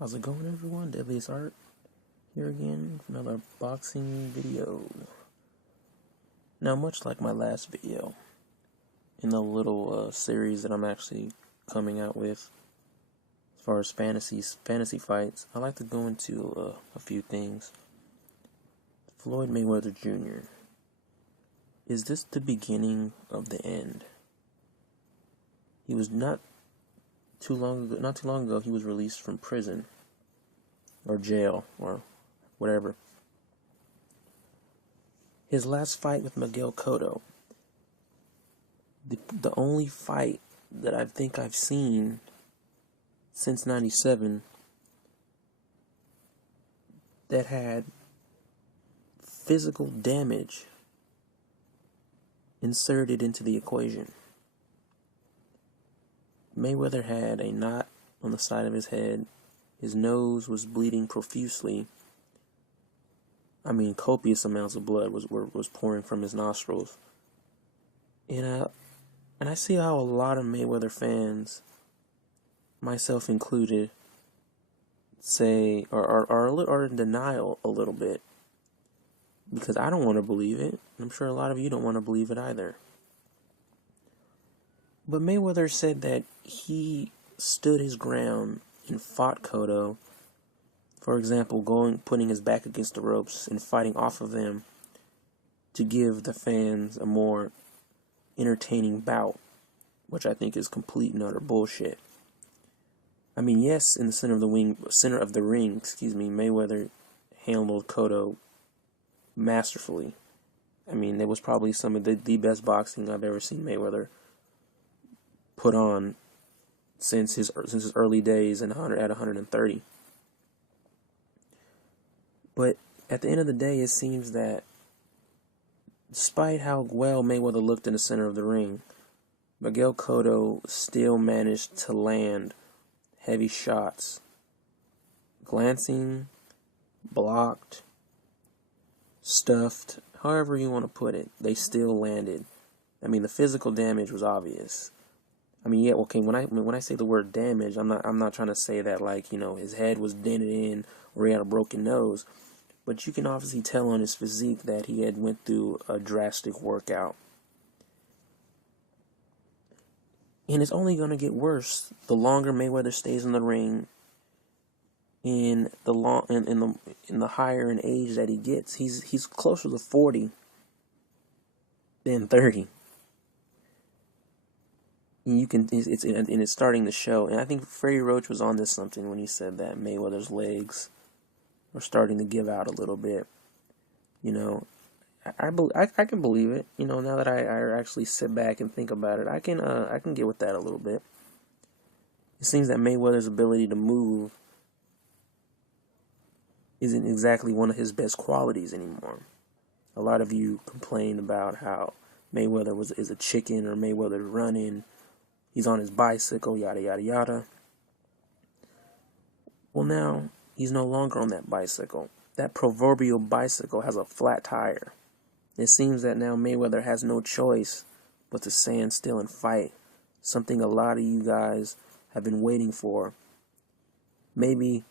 How's it going, everyone? Deadliest Art here again for another boxing video. Now, much like my last video, in the little series that I'm actually coming out with, as far as fantasy fights, I like to go into a few things. Floyd Mayweather Jr. Is this the beginning of the end? He was not too long ago, he was released from prison or jail or whatever. His last fight with Miguel Cotto, the only fight that I think I've seen since '97 that had physical damage inserted into the equation. Mayweather had a knot on the side of his head. His nose was bleeding profusely. I mean, copious amounts of blood was pouring from his nostrils. And I see how a lot of Mayweather fans, myself included, say are in denial a little bit, because I don't want to believe it. I'm sure a lot of you don't want to believe it either. But Mayweather said that he stood his ground and fought Cotto. For example, putting his back against the ropes and fighting off of them to give the fans a more entertaining bout, which I think is complete and utter bullshit. I mean, yes, in the center of the ring, Mayweather handled Cotto masterfully. I mean, it was probably some of the best boxing I've ever seen Mayweather put on since his early days at 130. But at the end of the day, it seems that despite how well Mayweather looked in the center of the ring, Miguel Cotto still managed to land heavy shots. Glancing, blocked, stuffed, however you want to put it, they still landed. I mean, the physical damage was obvious. I mean, yeah, okay, when I say the word damage, I'm not trying to say that, like, you know, his head was dented in or he had a broken nose. But you can obviously tell on his physique that he had went through a drastic workout. And it's only going to get worse the longer Mayweather stays in the ring, in the higher in age that he gets. He's closer to 40 than 30. And it's starting to show. And I think Freddie Roach was on this something when he said that Mayweather's legs are starting to give out a little bit. You know, I can believe it. You know, now that I actually sit back and think about it, I can get with that a little bit. It seems that Mayweather's ability to move isn't exactly one of his best qualities anymore. A lot of you complain about how Mayweather is a chicken, or Mayweather's running, he's on his bicycle, yada yada yada. Well, now he's no longer on that bicycle. That proverbial bicycle has a flat tire. It seems that now Mayweather has no choice but to stand still and fight, something a lot of you guys have been waiting for. Maybe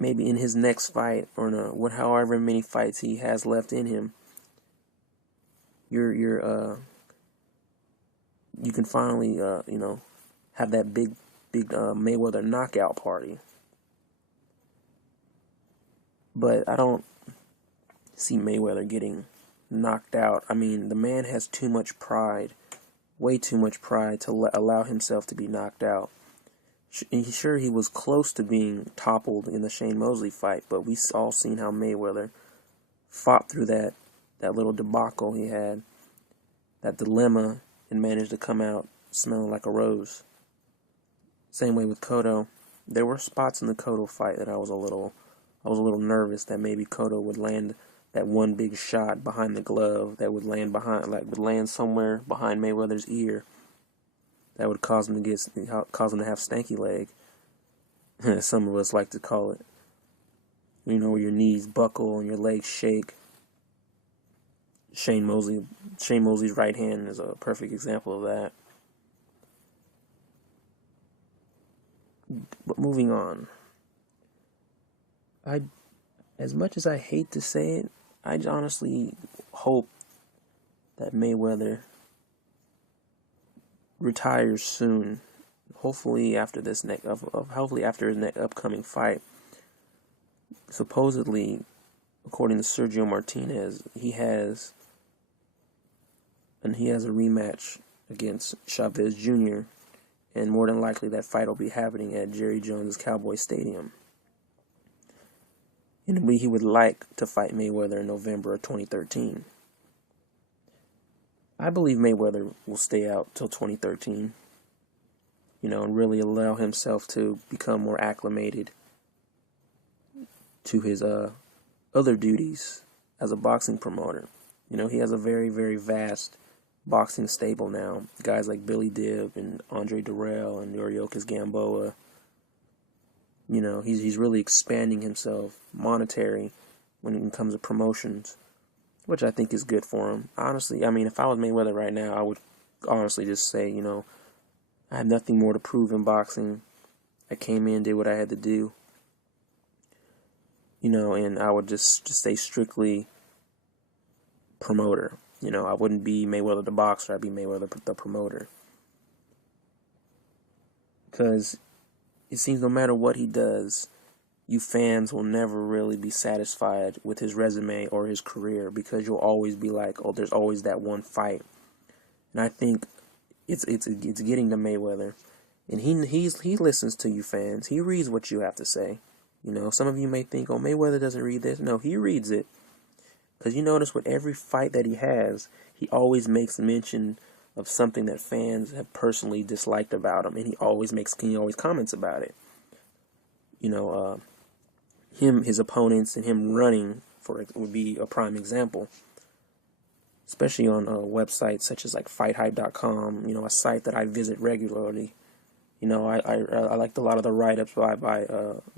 in his next fight, or however many fights he has left in him, you can finally have that big Mayweather knockout party. But I don't see Mayweather getting knocked out. I mean, the man has too much pride, way too much pride to allow himself to be knocked out. Sure, he was close to being toppled in the Shane Mosley fight, but we all seen how Mayweather fought through that little debacle he had, that dilemma, and managed to come out smelling like a rose. Same way with Cotto. There were spots in the Cotto fight that I was a little nervous that maybe Cotto would land that one big shot behind the glove that would land somewhere behind Mayweather's ear. That would cause him to have stanky leg. Some of us like to call it. You know, where your knees buckle and your legs shake. Shane Mosley's right hand is a perfect example of that. But moving on, as much as I hate to say it, I honestly hope that Mayweather retires soon. Hopefully after this hopefully after his next upcoming fight. Supposedly, according to Sergio Martinez, he has a rematch against Chavez Jr., and more than likely that fight will be happening at Jerry Jones' Cowboy Stadium. And he would like to fight Mayweather in November of 2013. I believe Mayweather will stay out till 2013, and really allow himself to become more acclimated to his other duties as a boxing promoter. He has a very, very vast boxing stable now. Guys like Billy Dib and Andre Durrell and Yuriorkis Gamboa. He's really expanding himself monetary when it comes to promotions, which I think is good for him. Honestly, if I was Mayweather right now, I would honestly just say, I have nothing more to prove in boxing. I came in, did what I had to do, and I would just stay strictly promoter. I wouldn't be Mayweather the boxer, I'd be Mayweather the promoter. Because it seems no matter what he does, you fans will never really be satisfied with his resume or his career, because you'll always be like, oh, there's always that one fight. And I think it's getting to Mayweather, and he listens to you fans. He reads what you have to say. Some of you may think, oh, Mayweather doesn't read this. No, he reads it. Because you notice with every fight that he has, he always makes mention of something that fans have personally disliked about him, and he always comments about it. His opponents, and him running for it would be a prime example. Especially on websites such as like FightHype.com, a site that I visit regularly. I liked a lot of the write-ups by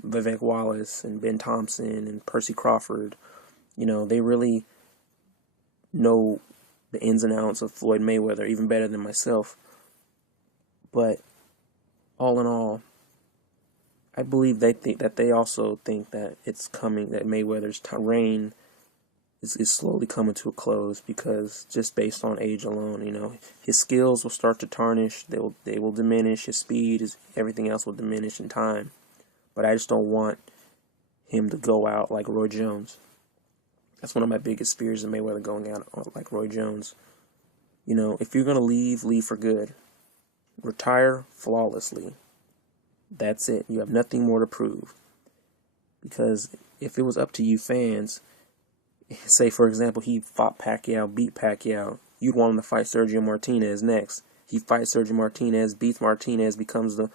Vivek Wallace and Ben Thompson and Percy Crawford. They really know the ins and outs of Floyd Mayweather even better than myself. But all in all, I believe they also think that it's coming, that Mayweather's reign is slowly coming to a close, because just based on age alone, his skills will start to tarnish. They will diminish. His speed, everything else will diminish in time. But I just don't want him to go out like Roy Jones. That's one of my biggest fears of Mayweather, going out like Roy Jones. If you're going to leave for good. Retire flawlessly. That's it. You have nothing more to prove. Because if it was up to you fans, say for example he fought Pacquiao, beat Pacquiao, you'd want him to fight Sergio Martinez next. He fights Sergio Martinez, beats Martinez, becomes a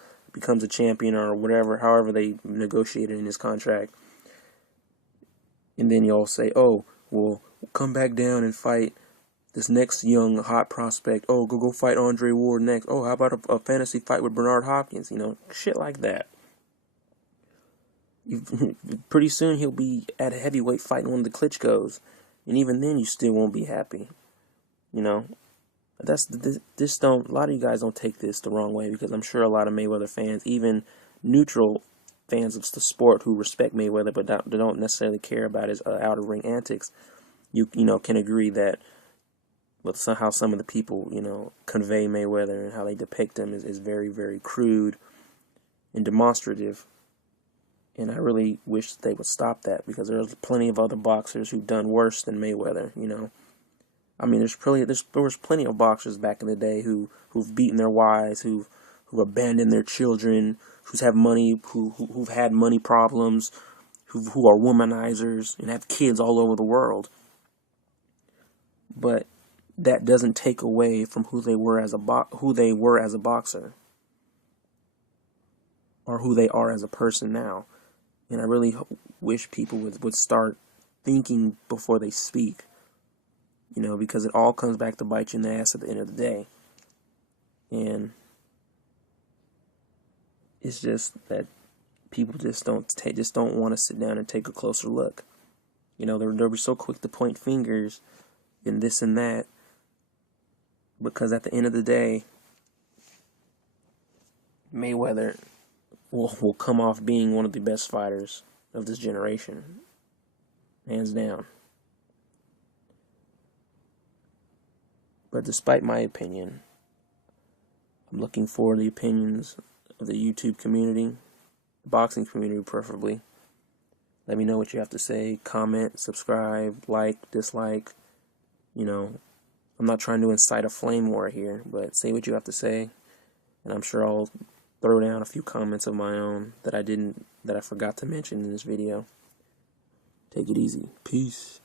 champion or whatever, however they negotiated in his contract. And then you'll say, oh, well, come back down and fight this next young hot prospect. Oh, go fight Andre Ward next. Oh, how about a fantasy fight with Bernard Hopkins? Shit like that. Pretty soon he'll be at a heavyweight fighting one of the Klitschko's, and even then you still won't be happy. A lot of you guys don't take this the wrong way, because I'm sure a lot of Mayweather fans, even neutral fans of the sport who respect Mayweather but don't necessarily care about his outer ring antics, you can agree that with how some of the people convey Mayweather and how they depict him is very, very crude and demonstrative. And I really wish they would stop that, because there's plenty of other boxers who've done worse than Mayweather. There was plenty of boxers back in the day who've beaten their wives, who've abandoned their children, who've had money problems, who are womanizers and have kids all over the world. But that doesn't take away from who they were as a boxer, or who they are as a person now. And I really wish people would start thinking before they speak, because it all comes back to bite you in the ass at the end of the day. And it's just that people just don't want to sit down and take a closer look. They'll be so quick to point fingers and this and that, because at the end of the day, Mayweather, will come off being one of the best fighters of this generation, hands down. But despite my opinion, I'm looking for the opinions of the YouTube community, the boxing community preferably. Let me know what you have to say. Comment, subscribe, like, dislike. You know, I'm not trying to incite a flame war here, but say what you have to say, and I'm sure I'll throw down a few comments of my own that I forgot to mention in this video. Take it easy. Peace.